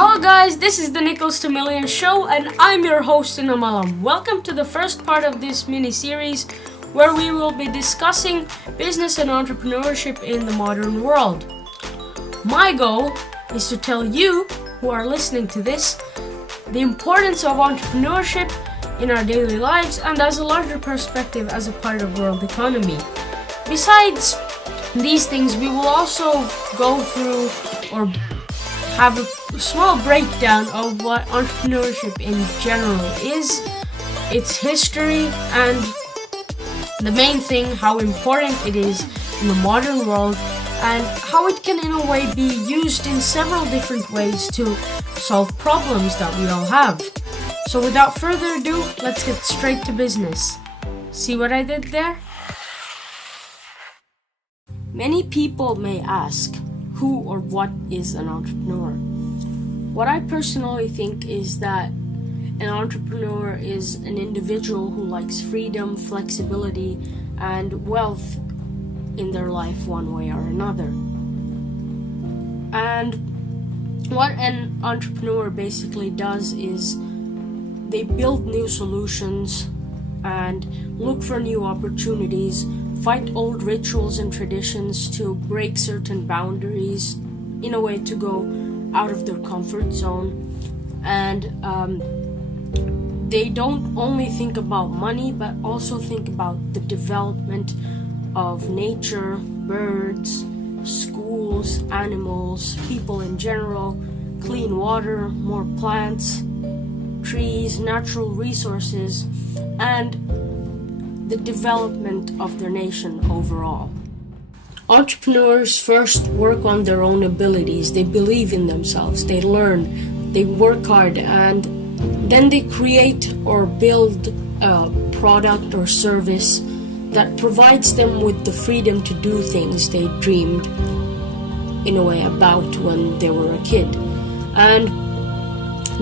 Hello guys, this is the Nicholas to Million Show and I'm your host Inamalam. Welcome to the first part of this mini-series where we will be discussing business and entrepreneurship in the modern world. My goal is to tell you who are listening to this the importance of entrepreneurship in our daily lives and as a larger perspective as a part of world economy. Besides these things, we will also go through or have a small breakdown of what entrepreneurship in general is, its history, and the main thing, how important it is in the modern world and how it can in a way be used in several different ways to solve problems that we all have. So without further ado, let's get straight to business. See what I did there? Many people may ask, who or what is an entrepreneur? What I personally think is that an entrepreneur is an individual who likes freedom, flexibility, and wealth in their life one way or another. And what an entrepreneur basically does is they build new solutions and look for new opportunities, fight old rituals and traditions to break certain boundaries, in a way to go out of their comfort zone. And they don't only think about money, but also think about the development of nature, birds, schools, animals, people in general, clean water, more plants, trees, natural resources, and the development of their nation overall. Entrepreneurs first work on their own abilities. They believe in themselves, they learn, they work hard, and then they create or build a product or service that provides them with the freedom to do things they dreamed in a way about when they were a kid. And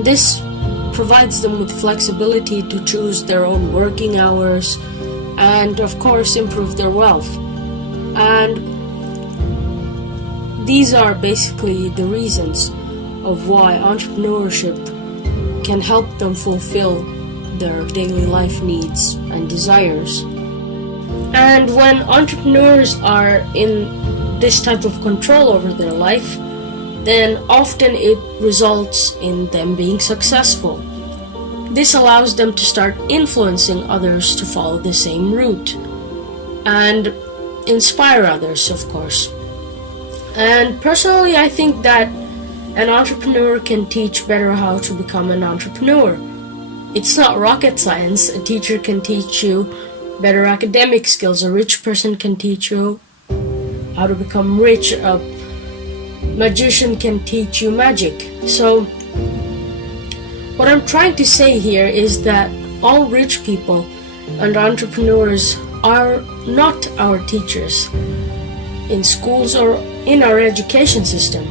this provides them with flexibility to choose their own working hours and of course improve their wealth. And these are basically the reasons of why entrepreneurship can help them fulfill their daily life needs and desires. And when entrepreneurs are in this type of control over their life, then often it results in them being successful. This allows them to start influencing others to follow the same route and inspire others, of course. And personally, I think that an entrepreneur can teach better how to become an entrepreneur. It's not rocket science. A teacher can teach you better academic skills. A rich person can teach you how to become rich. A magician can teach you magic. So what I'm trying to say here is that all rich people and entrepreneurs are not our teachers in schools or in our education system.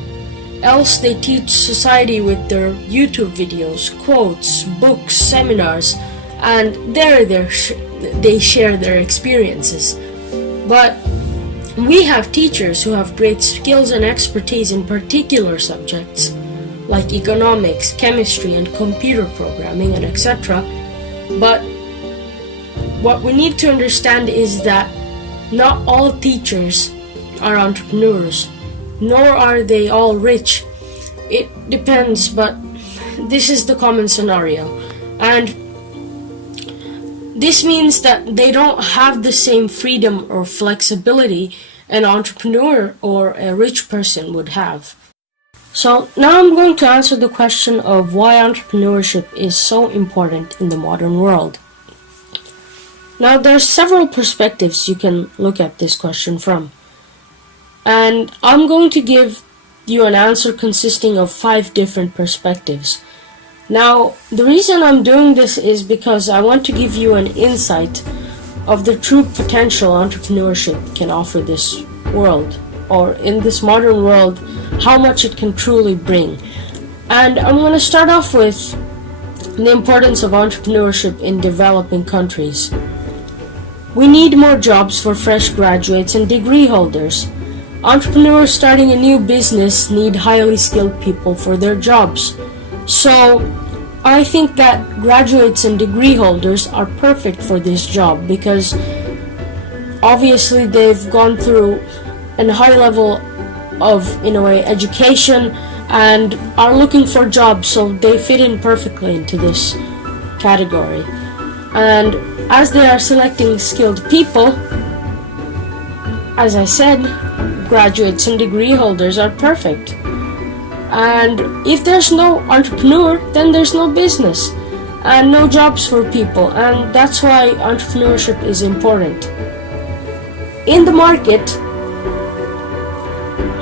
Else they teach society with their YouTube videos, quotes, books, seminars, and they share their experiences. But we have teachers who have great skills and expertise in particular subjects like economics, chemistry, and computer programming, and etc. But what we need to understand is that not all teachers are entrepreneurs, nor are they all rich. It depends, but this is the common scenario. And this means that they don't have the same freedom or flexibility an entrepreneur or a rich person would have. So now I'm going to answer the question of why entrepreneurship is so important in the modern world. Now there are several perspectives you can look at this question from. And I'm going to give you an answer consisting of 5 different perspectives. Now, the reason I'm doing this is because I want to give you an insight of the true potential entrepreneurship can offer this world, or in this modern world, how much it can truly bring. And I'm going to start off with the importance of entrepreneurship in developing countries. We need more jobs for fresh graduates and degree holders. entrepreneurs starting a new business need highly skilled people for their jobs. So I think that graduates and degree holders are perfect for this job because obviously they've gone through a high level of, in a way, education and are looking for jobs, so they fit in perfectly into this category. And as they are selecting skilled people, as I said, graduates and degree holders are perfect. And if there's no entrepreneur, then there's no business and no jobs for people, and that's why entrepreneurship is important. In the market,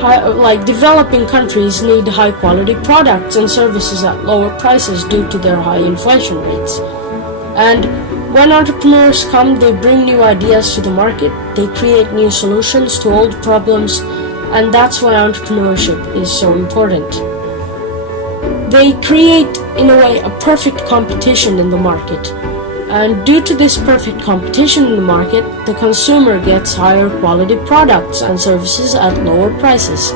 like developing countries need high quality products and services at lower prices due to their high inflation rates. And when entrepreneurs come, they bring new ideas to the market, they create new solutions to old problems, and that's why entrepreneurship is so important. They create, in a way, a perfect competition in the market. And due to this perfect competition in the market, the consumer gets higher quality products and services at lower prices.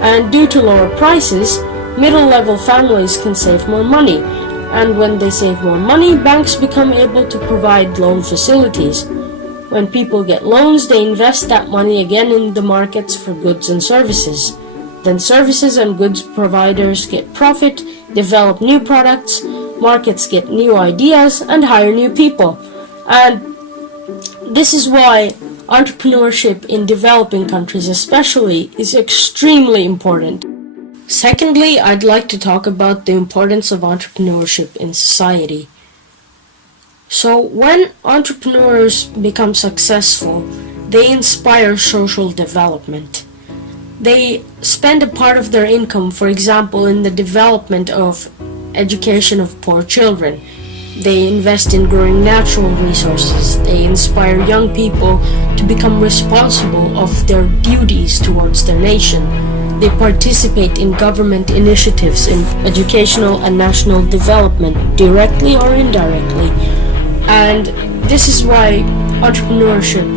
And due to lower prices, middle-level families can save more money. And when they save more money, banks become able to provide loan facilities. When people get loans, they invest that money again in the markets for goods and services. Then services and goods providers get profit, develop new products, markets get new ideas, and hire new people. And this is why entrepreneurship in developing countries especially is extremely important. Secondly, I'd like to talk about the importance of entrepreneurship in society. So when entrepreneurs become successful, they inspire social development. They spend a part of their income, for example, in the development of education of poor children. They invest in growing natural resources. They inspire young people to become responsible of their duties towards their nation. They participate in government initiatives in educational and national development, directly or indirectly. And this is why entrepreneurship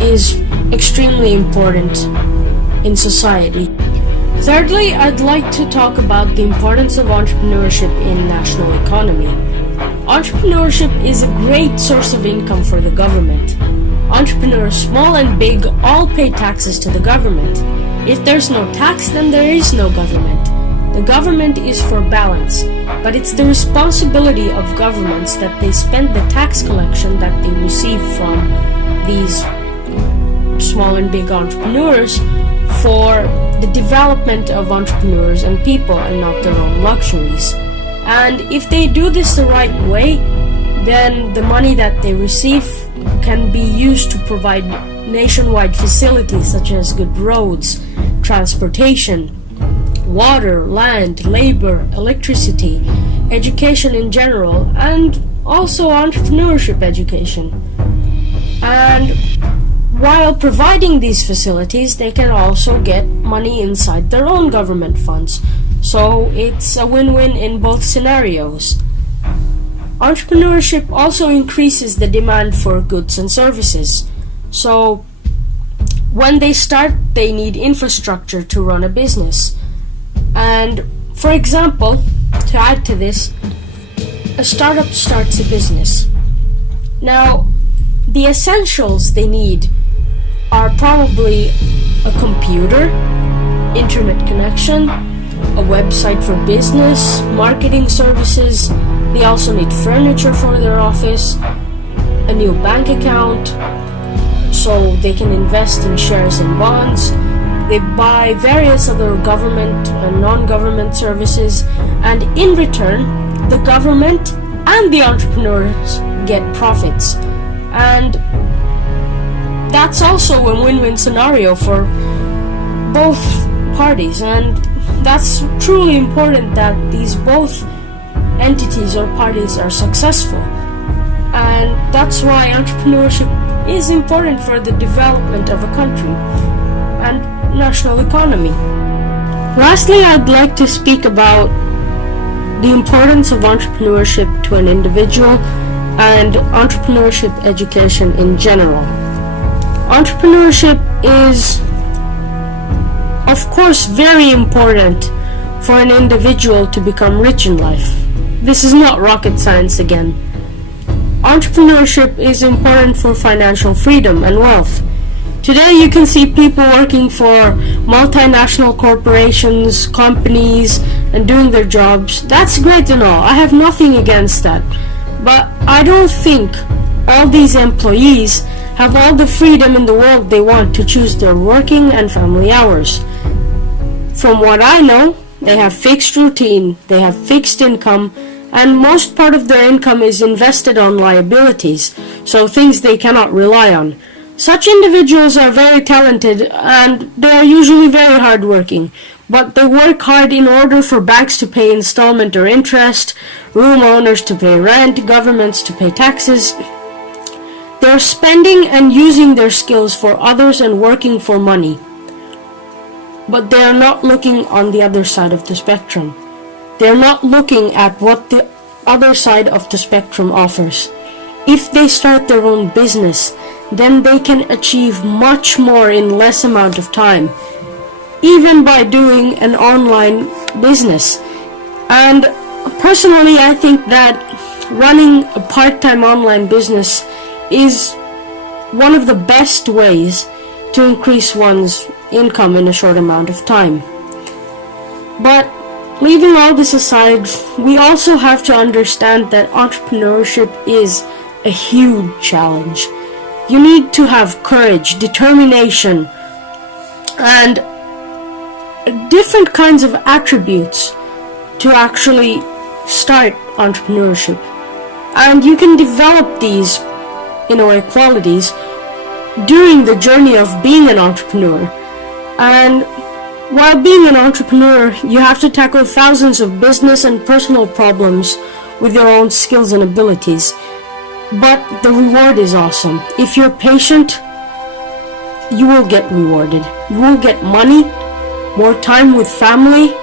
is extremely important in society. Thirdly, I'd like to talk about the importance of entrepreneurship in national economy. Entrepreneurship is a great source of income for the government. Entrepreneurs, small and big, all pay taxes to the government. If there's no tax, then there is no government. The government is for balance, but it's the responsibility of governments that they spend the tax collection that they receive from these small and big entrepreneurs for the development of entrepreneurs and people and not their own luxuries. And if they do this the right way, then the money that they receive can be used to provide nationwide facilities such as good roads, transportation, water, land, labor, electricity, education in general, and also entrepreneurship education. And while providing these facilities, they can also get money inside their own government funds. So it's a win-win in both scenarios. Entrepreneurship also increases the demand for goods and services. So when they start, they need infrastructure to run a business. And for example, to add to this, a startup starts a business. Now, the essentials they need are probably a computer, internet connection, a website for business, marketing services. They also need furniture for their office, a new bank account, so they can invest in shares and bonds. They buy various other government and non-government services, and in return, the government and the entrepreneurs get profits. And that's also a win-win scenario for both parties, and that's truly important that these both entities or parties are successful. And that's why entrepreneurship is important for the development of a country and national economy. Lastly, I'd like to speak about the importance of entrepreneurship to an individual and entrepreneurship education in general. Entrepreneurship is of course, very important for an individual to become rich in life. This is not rocket science again. Entrepreneurship is important for financial freedom and wealth. Today you can see people working for multinational corporations, companies, and doing their jobs. That's great and all. I have nothing against that. But I don't think all these employees have all the freedom in the world they want to choose their working and family hours. From what I know, they have fixed routine, they have fixed income, and most part of their income is invested on liabilities, so things they cannot rely on. Such individuals are very talented and they are usually very hardworking, but they work hard in order for banks to pay installment or interest, room owners to pay rent, governments to pay taxes. They are spending and using their skills for others and working for money. But they are not looking on the other side of the spectrum. They are not looking at what the other side of the spectrum offers. If they start their own business, then they can achieve much more in less amount of time, even by doing an online business. And personally, I think that running a part-time online business is one of the best ways to increase one's income in a short amount of time. But leaving all this aside, we also have to understand that entrepreneurship is a huge challenge. You need to have courage, determination, and different kinds of attributes to actually start entrepreneurship. And you can develop these, qualities during the journey of being an entrepreneur. And while being an entrepreneur, you have to tackle thousands of business and personal problems with your own skills and abilities. But the reward is awesome. If you're patient, you will get rewarded. You will get money, more time with family,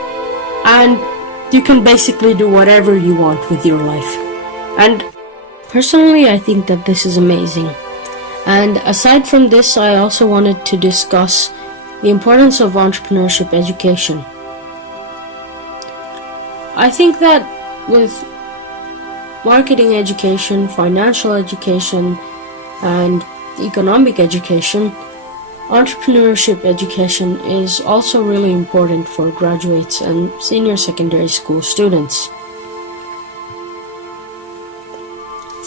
and you can basically do whatever you want with your life. And personally, I think that this is amazing. And aside from this, I also wanted to discuss the importance of entrepreneurship education. I think that with marketing education, financial education, and economic education, entrepreneurship education is also really important for graduates and senior secondary school students.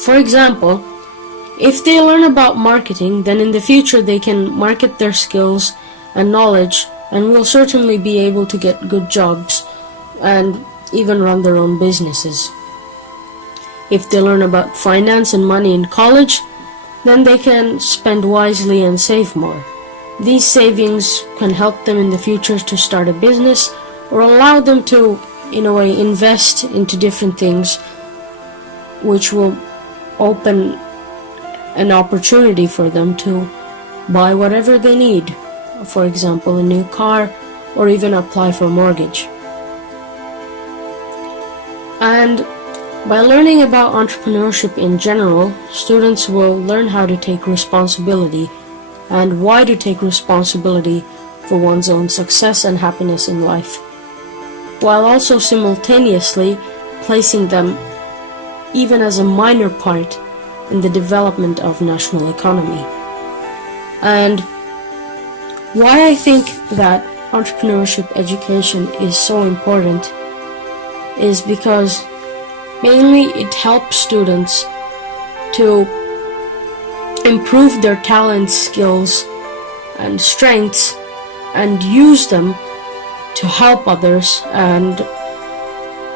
For example, if they learn about marketing, then in the future they can market their skills and knowledge and will certainly be able to get good jobs and even run their own businesses. If they learn about finance and money in college, then they can spend wisely and save more. These savings can help them in the future to start a business or allow them to, invest into different things which will open an opportunity for them to buy whatever they need. For example, a new car or even apply for a mortgage. And by learning about entrepreneurship in general, students will learn how to take responsibility and why to take responsibility for one's own success and happiness in life, while also simultaneously placing them even as a minor part in the development of national economy. And why I think that entrepreneurship education is so important is because mainly it helps students to improve their talents, skills, and strengths and use them to help others and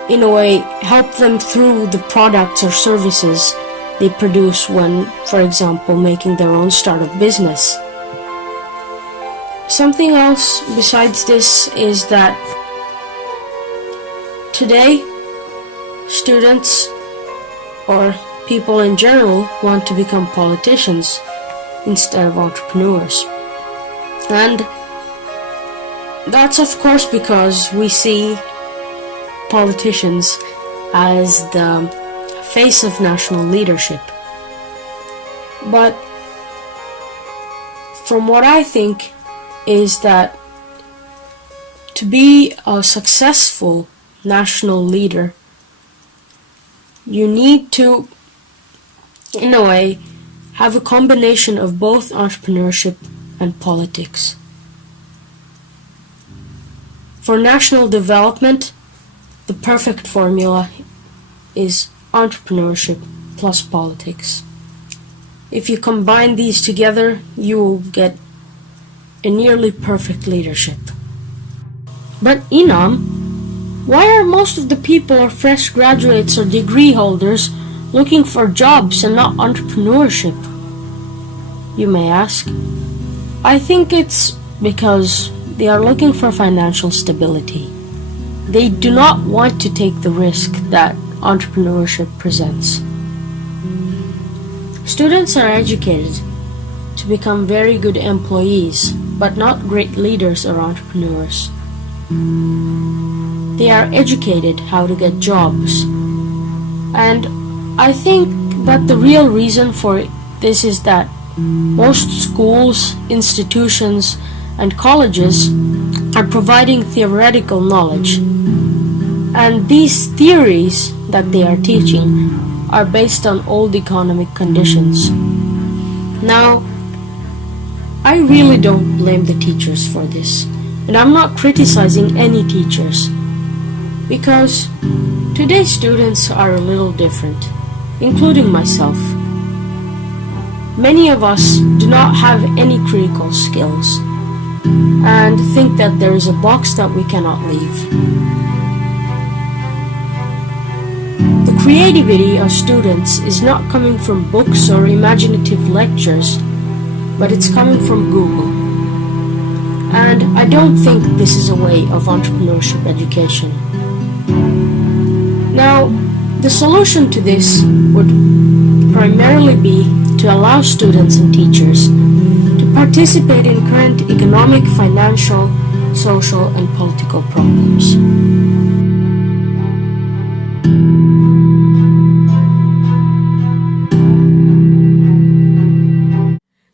in a way help them through the products or services they produce when, for example, making their own startup business. Something else besides this is that today students or people in general want to become politicians instead of entrepreneurs. And that's of course because we see politicians as the face of national leadership. But from what I think is that to be a successful national leader, you need to, in a way, have a combination of both entrepreneurship and politics. For national development, the perfect formula is entrepreneurship plus politics. If you combine these together, you will get a nearly perfect leadership. But Inam, why are most of the people or fresh graduates or degree holders looking for jobs and not entrepreneurship? You may ask. I think it's because they are looking for financial stability. They do not want to take the risk that entrepreneurship presents. Students are educated to become very good employees, but not great leaders or entrepreneurs. They are educated how to get jobs. And I think that the real reason for this is that most schools, institutions, and colleges are providing theoretical knowledge. And these theories that they are teaching are based on old economic conditions. Now, I really don't blame the teachers for this. And I'm not criticizing any teachers, because today's students are a little different, including myself. Many of us do not have any critical skills and think that there is a box that we cannot leave. The creativity of students is not coming from books or imaginative lectures, but it's coming from Google. And I don't think this is a way of entrepreneurship education. Now, the solution to this would primarily be to allow students and teachers to participate in current economic, financial, social, and political problems.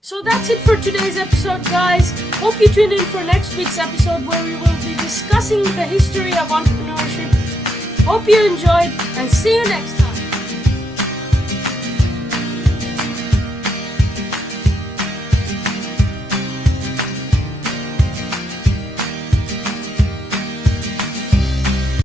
So that's it for today's episode, guys. Hope you tune in for next week's episode, where we will be discussing the history of entrepreneurship. Hope you enjoyed, and see you next time.